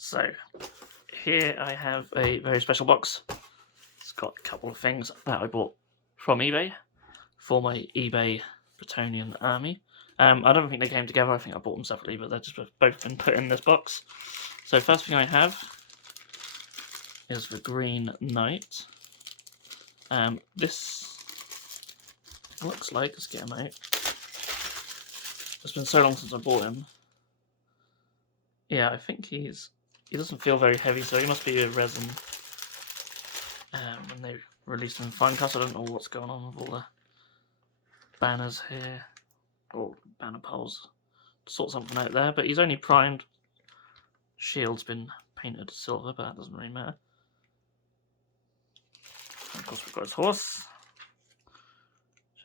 So, here I have a very special box. It's got a couple of things that I bought from eBay for my eBay Bretonnian army. I don't think they came together. I think I bought them separately, but they've just both been put in this box. So, first thing I have is the Green Knight. This looks like, let's get him out. It's been so long since I bought him. Yeah, I think he doesn't feel very heavy, so he must be a resin. When they released him in fine cast, I don't know what's going on with all the banners here, or banner poles. Sort something out there, but he's only primed. Shield's been painted silver, but that doesn't really matter. And of course, we've got his horse,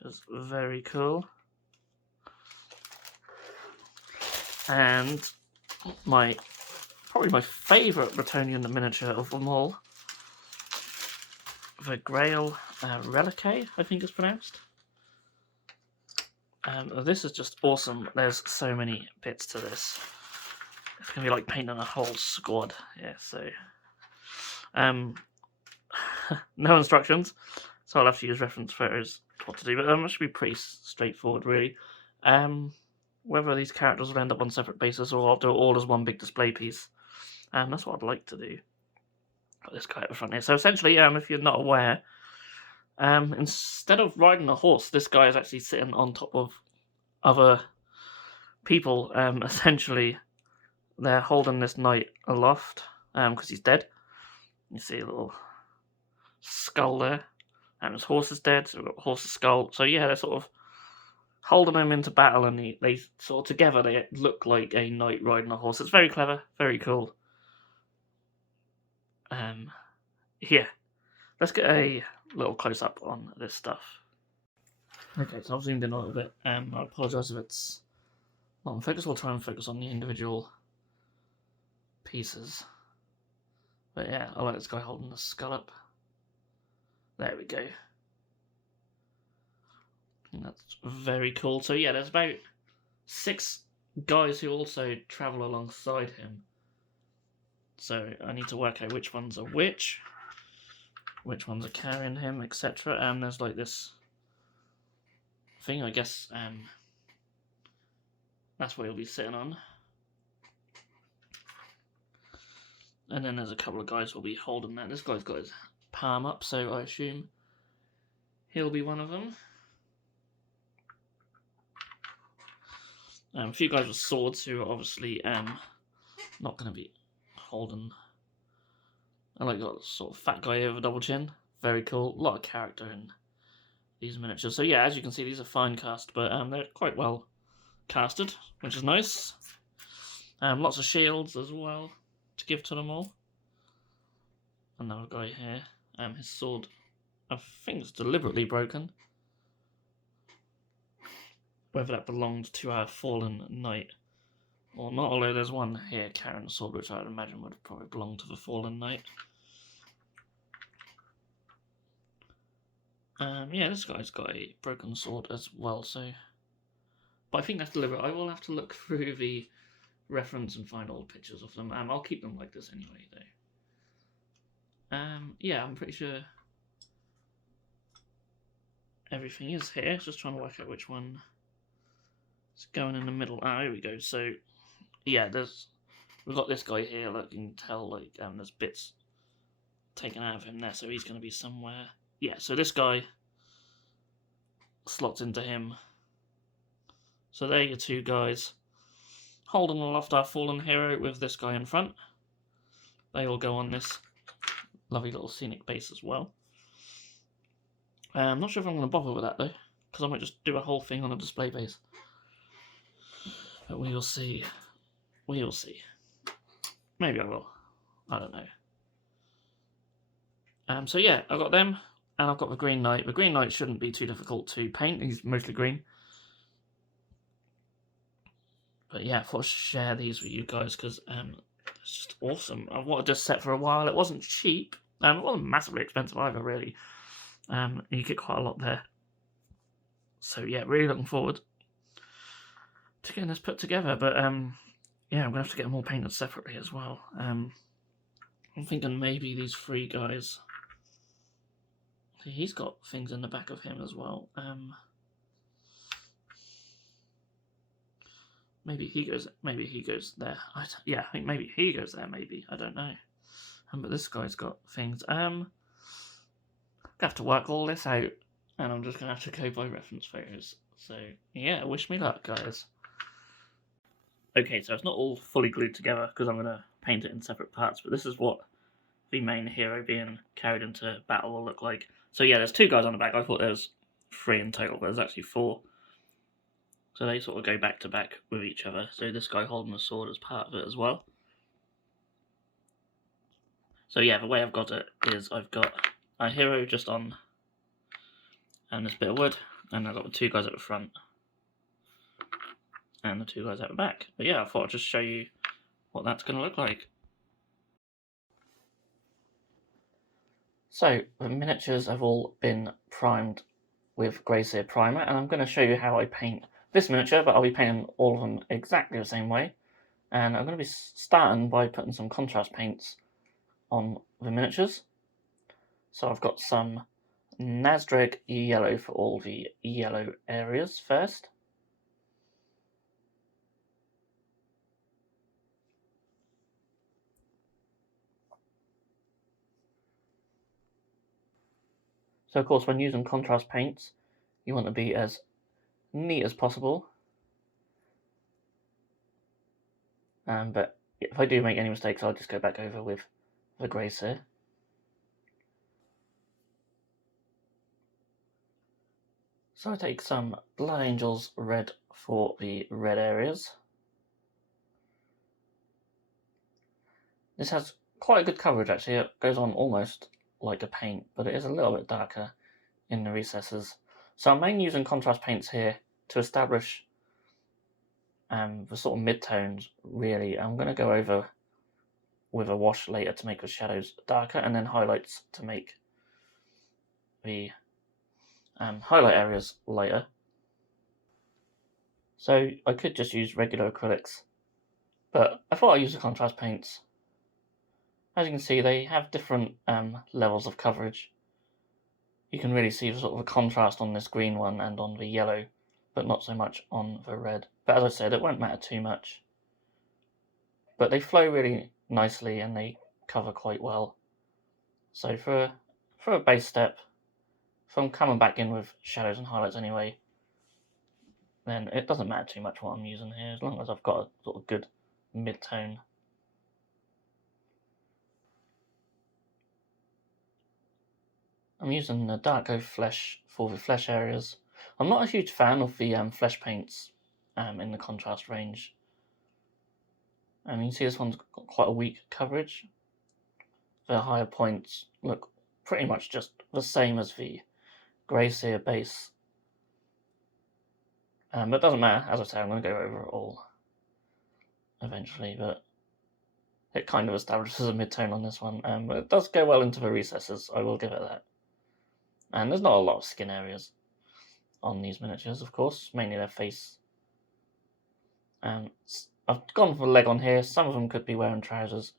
which is very cool. And probably my favourite Bretonnian miniature of them all, the Grail Reliquae, I think it's pronounced. This is just awesome. There's so many bits to this. It's going to be like painting a whole squad. Yeah, so... no instructions, so I'll have to use reference photos what to do, but it should be pretty straightforward, really. Whether these characters will end up on separate bases or I'll do it all as one big display piece. That's what I'd like to do. Got this guy at the front here. So essentially, if you're not aware, instead of riding a horse, this guy is actually sitting on top of other people. Essentially, they're holding this knight aloft because he's dead. You see a little skull there. And his horse is dead, so we've got the horse's skull. So yeah, they're sort of holding him into battle, and they sort of together they look like a knight riding a horse. It's very clever, very cool. Yeah, let's get a little close up on this stuff. Okay, so I've zoomed in a little bit. I apologise if it's not in focus. We'll try and focus on the individual pieces. But yeah, I like this guy holding the skull up. There we go. That's very cool. So yeah, there's about 6 guys who also travel alongside him. So I need to work out which ones are which ones are carrying him, etc. And there's like this thing, I guess. That's what he'll be sitting on. And then there's a couple of guys who'll be holding that. This guy's got his palm up, so I assume he'll be one of them. A few guys with swords who are obviously not going to be holding. I like got a sort of fat guy here with a double chin. Very cool. A lot of character in these miniatures. So yeah, as you can see, these are fine cast, but they're quite well casted, which is nice. Lots of shields as well to give to them all. Another guy here. His sword, I think, is deliberately broken. Whether that belonged to our fallen knight or not, although there's one here carrying a sword which I'd imagine would have probably belonged to the fallen knight. Yeah, this guy's got a broken sword as well, so... But I think that's deliberate. I will have to look through the reference and find old pictures of them. I'll keep them like this anyway, though. Yeah, I'm pretty sure everything is here. Just trying to work out which one is going in the middle. Ah, here we go. So, yeah, we've got this guy here. Look, you can tell, like, there's bits taken out of him there, so he's going to be somewhere. Yeah, so this guy slots into him. So there are your 2 guys holding aloft our fallen hero with this guy in front. They all go on this lovely little scenic base as well. I'm not sure if I'm going to bother with that though, because I might just do a whole thing on a display base. But we will see. We will see. Maybe I will. I don't know. So yeah, I've got them, and I've got the Green Knight. The Green Knight shouldn't be too difficult to paint. He's mostly green. But yeah, I thought I'd share these with you guys because it's just awesome. I've wanted this set for a while. It wasn't cheap. It wasn't massively expensive either, really. You get quite a lot there. So yeah, really looking forward to getting this put together. But yeah, I'm going to have to get them all painted separately as well. I'm thinking maybe these three guys. He's got things in the back of him as well. Maybe he goes there. Yeah, I think maybe he goes there. Maybe I don't know. But this guy's got things. I have to work all this out, and I'm just gonna have to go by reference photos. So yeah, wish me luck, guys. Okay, so it's not all fully glued together because I'm gonna paint it in separate parts. But this is what the main hero being carried into battle will look like. So yeah, there's two guys on the back. I thought there was three in total, but there's actually four. So they sort of go back to back with each other. So this guy holding the sword is part of it as well. So yeah, the way I've got it is I've got a hero just on and this bit of wood, and I've got the two guys at the front and the two guys at the back. But yeah, I thought I'd just show you what that's going to look like. So the miniatures have all been primed with Grail primer, and I'm going to show you how I paint this miniature, but I'll be painting all of them exactly the same way. And I'm going to be starting by putting some contrast paints on the miniatures. So I've got some Nasdreg yellow for all the yellow areas first. So of course when using contrast paints, you want to be as neat as possible. But if I do make any mistakes, I'll just go back over with the Grail here. So I take some Blood Angels red for the red areas. This has quite a good coverage actually. It goes on almost like a paint, but it is a little bit darker in the recesses. So I'm mainly using contrast paints here to establish the sort of mid-tones, really. I'm going to go over with a wash later to make the shadows darker, and then highlights to make the highlight areas lighter. So I could just use regular acrylics, but I thought I'd use the contrast paints. As you can see, they have different levels of coverage. You can really see sort of a contrast on this green one and on the yellow, but not so much on the red. But as I said, it won't matter too much. But they flow really nicely and they cover quite well. So for a base step, if I'm coming back in with shadows and highlights anyway, then it doesn't matter too much what I'm using here, as long as I've got a sort of good mid-tone. I'm using the dark oak flesh for the flesh areas. I'm not a huge fan of the flesh paints in the contrast range. You can see this one's got quite a weak coverage. The higher points look pretty much just the same as the Grail base. But it doesn't matter, as I say, I'm going to go over it all eventually, but it kind of establishes a mid-tone on this one. But it does go well into the recesses, I will give it that. And there's not a lot of skin areas on these miniatures, of course, mainly their face. I've gone for a leg on here. Some of them could be wearing trousers,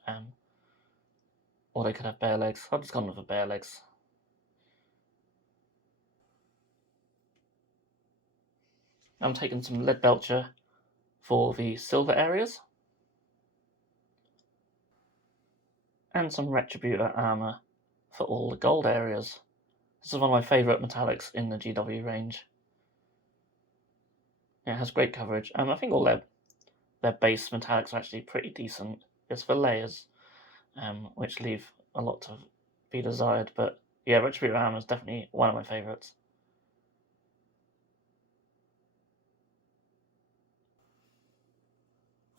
or they could have bare legs. I've just gone with the bare legs. I'm taking some lead belcher for the silver areas, and some retributor armor for all the gold areas. This is one of my favourite metallics in the GW range. It has great coverage, and I think all their base metallics are actually pretty decent. It's the layers, which leave a lot to be desired, but yeah, retributor armor is definitely one of my favourites.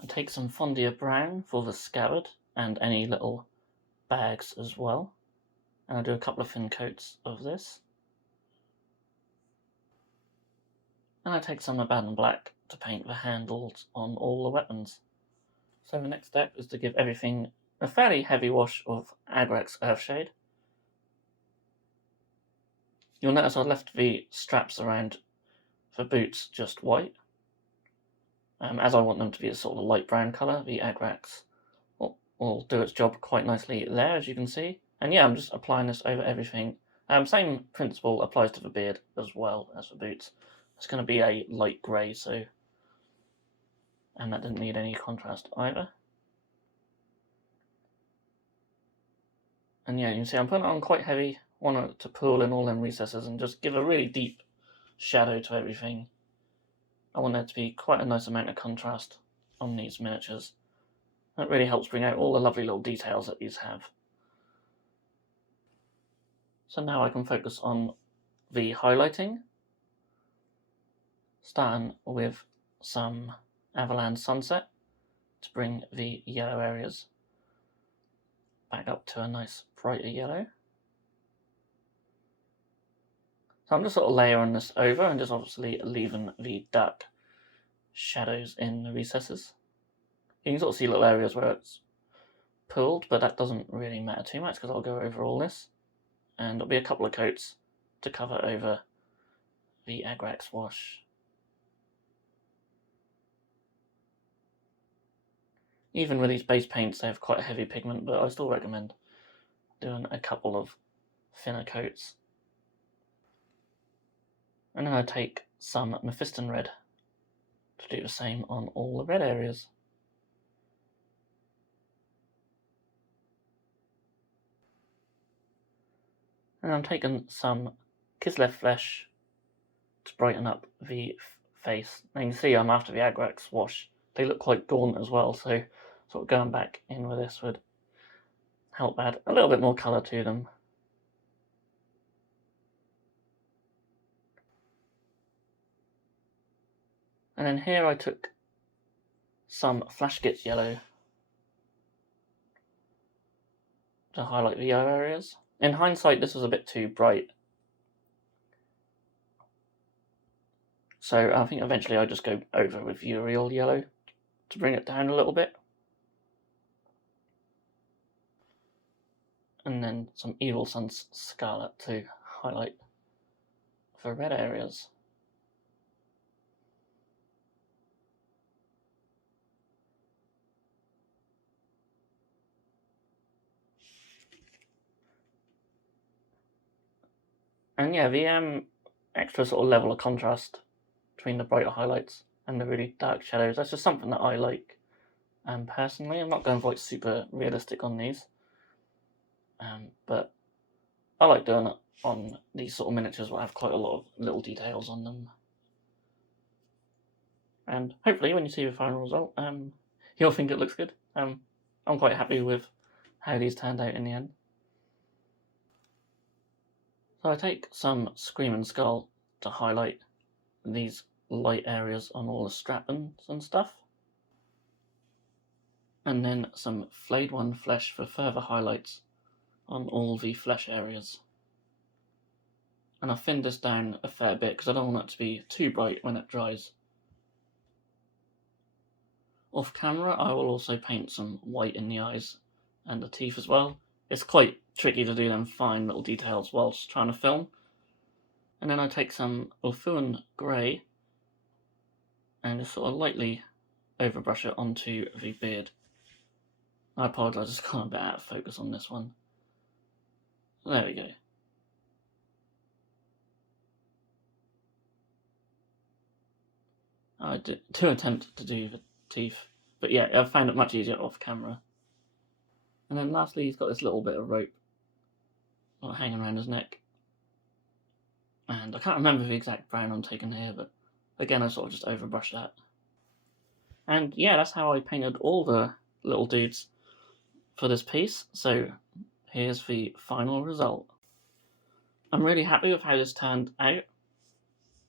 I take some Fondia brown for the scabbard and any little bags as well, and I do a couple of thin coats of this. And I take some Abaddon black to paint the handles on all the weapons. So the next step is to give everything a fairly heavy wash of Agrax Earthshade. You'll notice I left the straps around the boots just white. As I want them to be a sort of a light brown colour, the Agrax will do its job quite nicely there, as you can see. And yeah, I'm just applying this over everything. Same principle applies to the beard as well as the boots. It's going to be a light grey, so, and that didn't need any contrast either. And yeah, you can see I'm putting it on quite heavy. Want it to pull in all them recesses and just give a really deep shadow to everything. I want there to be quite a nice amount of contrast on these miniatures. That really helps bring out all the lovely little details that these have. So now I can focus on the highlighting, starting with some Avalanche Sunset to bring the yellow areas back up to a nice brighter yellow. So I'm just sort of layering this over and just obviously leaving the dark shadows in the recesses. You can sort of see little areas where it's pulled, but that doesn't really matter too much because I'll go over all this. And there'll be a couple of coats to cover over the Agrax wash. Even with these base paints, they have quite a heavy pigment, but I still recommend doing a couple of thinner coats. And then I take some Mephiston red to do the same on all the red areas. And I'm taking some Kislev flesh to brighten up the face. Now you can see I'm after the Agrax wash. They look quite gaunt as well, so sort of going back in with this would help add a little bit more colour to them. And then here I took some Flashgitz yellow to highlight the yellow areas. In hindsight, this was a bit too bright, so I think eventually I just go over with Uriel yellow to bring it down a little bit. And then some Evil Sun's Scarlet to highlight the red areas. And yeah, the extra sort of level of contrast between the brighter highlights and the really dark shadows, that's just something that I like. Personally, I'm not going for like super realistic on these, but I like doing it on these sort of miniatures where I have quite a lot of little details on them. And hopefully when you see the final result, you'll think it looks good. I'm quite happy with how these turned out in the end. So I take some Screaming Skull to highlight these light areas on all the strappings and stuff. And then some Flayed One flesh for further highlights on all the flesh areas. And I thinned this down a fair bit because I don't want it to be too bright when it dries. Off camera, I will also paint some white in the eyes and the teeth as well. It's quite tricky to do them fine little details whilst trying to film. And then I take some Ulthuan grey and just sort of lightly overbrush it onto the beard. I apologise, it's gone a bit out of focus on this one. There we go. I did two attempts to do the teeth, but yeah, I found it much easier off camera. And then lastly, he's got this little bit of rope hanging around his neck. And I can't remember the exact brown I'm taking here, but again, I sort of just overbrushed that. And yeah, that's how I painted all the little dudes for this piece. So here's the final result. I'm really happy with how this turned out,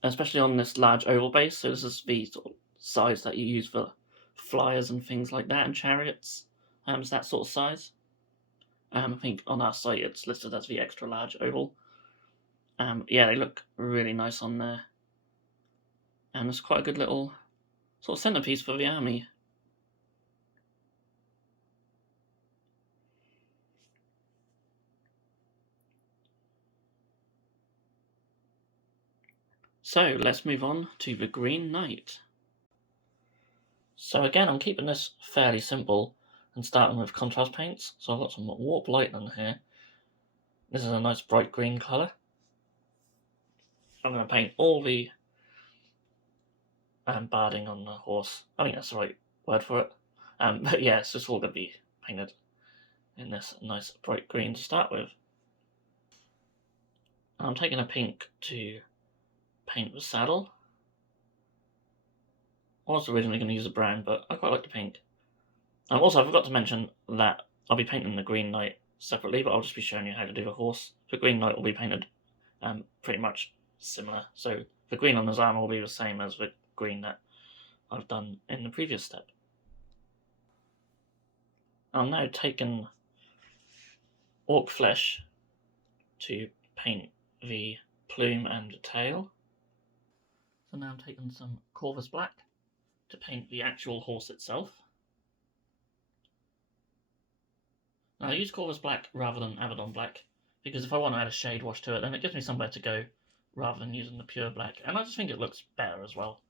especially on this large oval base. So this is the sort of size that you use for flyers and things like that, and chariots. It's that sort of size. I think on our site it's listed as the extra large oval. Yeah, they look really nice on there. And it's quite a good little sort of centerpiece for the army. So let's move on to the Green Knight. So again, I'm keeping this fairly simple and starting with contrast paints. So I've got some warp lightning here. This is a nice bright green colour. I'm going to paint all the barding on the horse. I think that's the right word for it. But yeah, it's just all going to be painted in this nice bright green to start with. I'm taking a pink to paint the saddle. I was originally going to use a brown, but I quite like the pink. Also, I forgot to mention that I'll be painting the Green Knight separately, but I'll just be showing you how to do the horse. The Green Knight will be painted pretty much similar. So the green on his armor will be the same as the green that I've done in the previous step. I'm now taking orc flesh to paint the plume and the tail. So now I'm taking some Corvus black to paint the actual horse itself. Now I use Corvus black rather than Abaddon black, because if I want to add a shade wash to it, then it gives me somewhere to go rather than using the pure black, and I just think it looks better as well.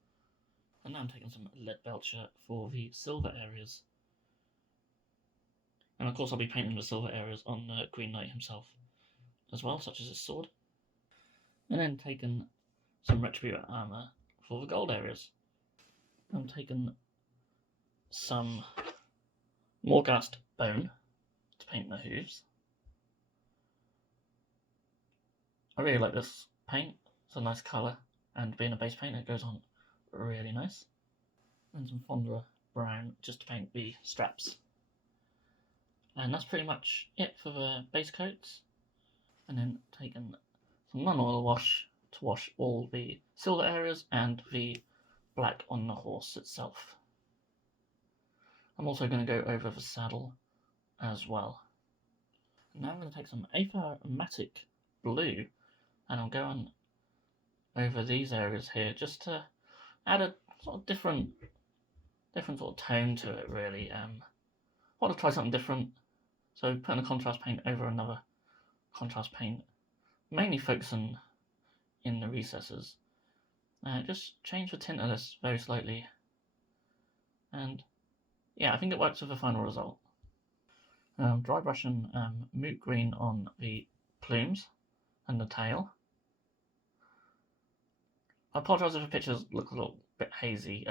And now I'm taking some lead belcher for the silver areas. And of course I'll be painting the silver areas on the Green Knight himself as well, such as his sword. And then taking some Retributor armor for the gold areas. I'm taking some Morghast bone to paint the hooves. I really like this paint, it's a nice colour, and being a base paint it goes on really nice. And some Fondra brown just to paint the straps. And that's pretty much it for the base coats. And then taking some non-oil wash to wash all the silver areas and the black on the horse itself. I'm also going to go over the saddle as well. Now I'm going to take some Aphromatic blue and I'm going over these areas here just to add a sort of different sort of tone to it really. I want to try something different, so putting a contrast paint over another contrast paint, mainly focusing in the recesses. Just change the tint of this very slightly, and yeah, I think it works with the final result. Dry brushing moot green on the plumes and the tail. I apologise if the pictures look a little bit hazy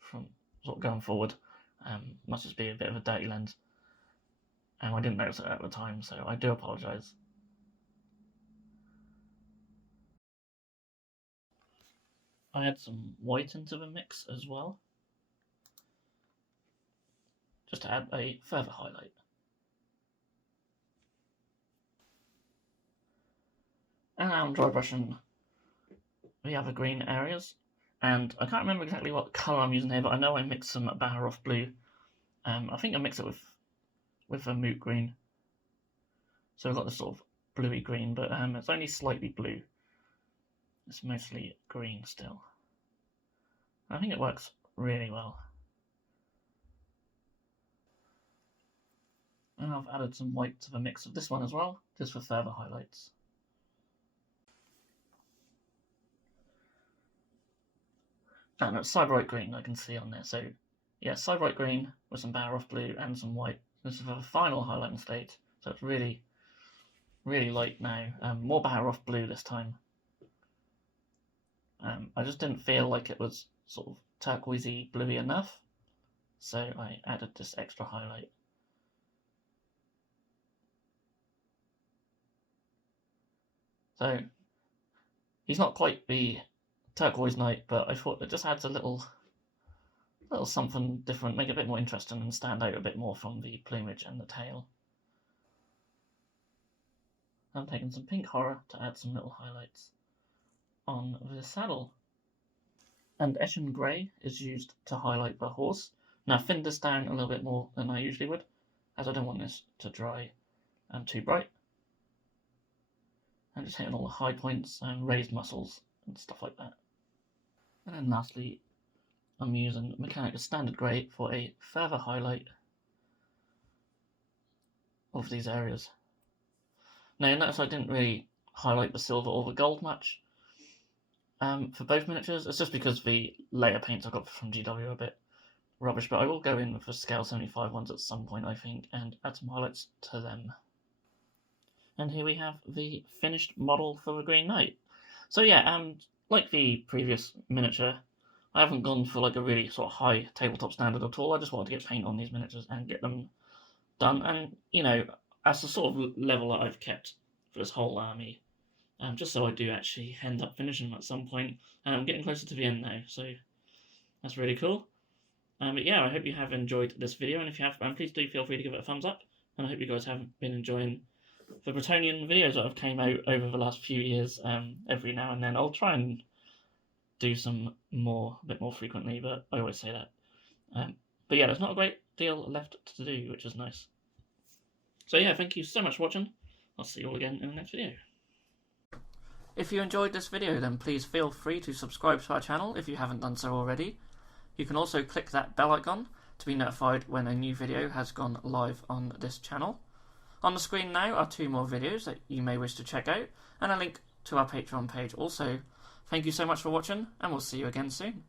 from sort of going forward. Must just be a bit of a dirty lens. I didn't notice it at the time, so I do apologise. I add some white into the mix as well, just to add a further highlight. And now I'm dry brushing the other green areas, and I can't remember exactly what colour I'm using here, but I know I mixed some Baharoth blue. I think I mixed it with a moot green, so I've got this sort of bluey green, but it's only slightly blue. It's mostly green still. I think it works really well. And I've added some white to the mix of this one as well, just for further highlights. And it's Cyberite green I can see on there, so yeah, Cyberite green with some Baharoth blue and some white. This is the final highlighting stage, so it's really, really light now. More Baharoth blue this time. I just didn't feel like it was sort of turquoisey bluey enough, so I added this extra highlight. So he's not quite the turquoise knight, but I thought it just adds a little something different, make it a bit more interesting and stand out a bit more from the plumage and the tail. I'm taking some pink horror to add some little highlights on the saddle. And Eshin Grey is used to highlight the horse. Now I've thinned this down a little bit more than I usually would, as I don't want this to dry too bright. I'm just hitting all the high points and raised muscles and stuff like that. And then lastly, I'm using Mechanica Standard Grey for a further highlight of these areas. Now you notice I didn't really highlight the silver or the gold much for both miniatures. It's just because the layer paints I got from GW are a bit rubbish, but I will go in for scale 75 ones at some point, I think, and add some highlights to them. And here we have the finished model for the Green Knight. So yeah, like the previous miniature, I haven't gone for like a really sort of high tabletop standard at all. I just wanted to get paint on these miniatures and get them done. And, you know, that's the sort of level that I've kept for this whole army. Just so I do actually end up finishing them at some point. I'm getting closer to the end now, so that's really cool. But yeah, I hope you have enjoyed this video, and if you have, please do feel free to give it a thumbs up. And I hope you guys have been enjoying the Bretonnian videos that have came out over the last few years. Every now and then I'll try and do some a bit more frequently, but I always say that. But yeah, there's not a great deal left to do, which is nice. So yeah, thank you so much for watching. I'll see you all again in the next video. If you enjoyed this video, then please feel free to subscribe to our channel if you haven't done so already. You can also click that bell icon to be notified when a new video has gone live on this channel. On the screen now are 2 more videos that you may wish to check out, and a link to our Patreon page also. Thank you so much for watching, and we'll see you again soon.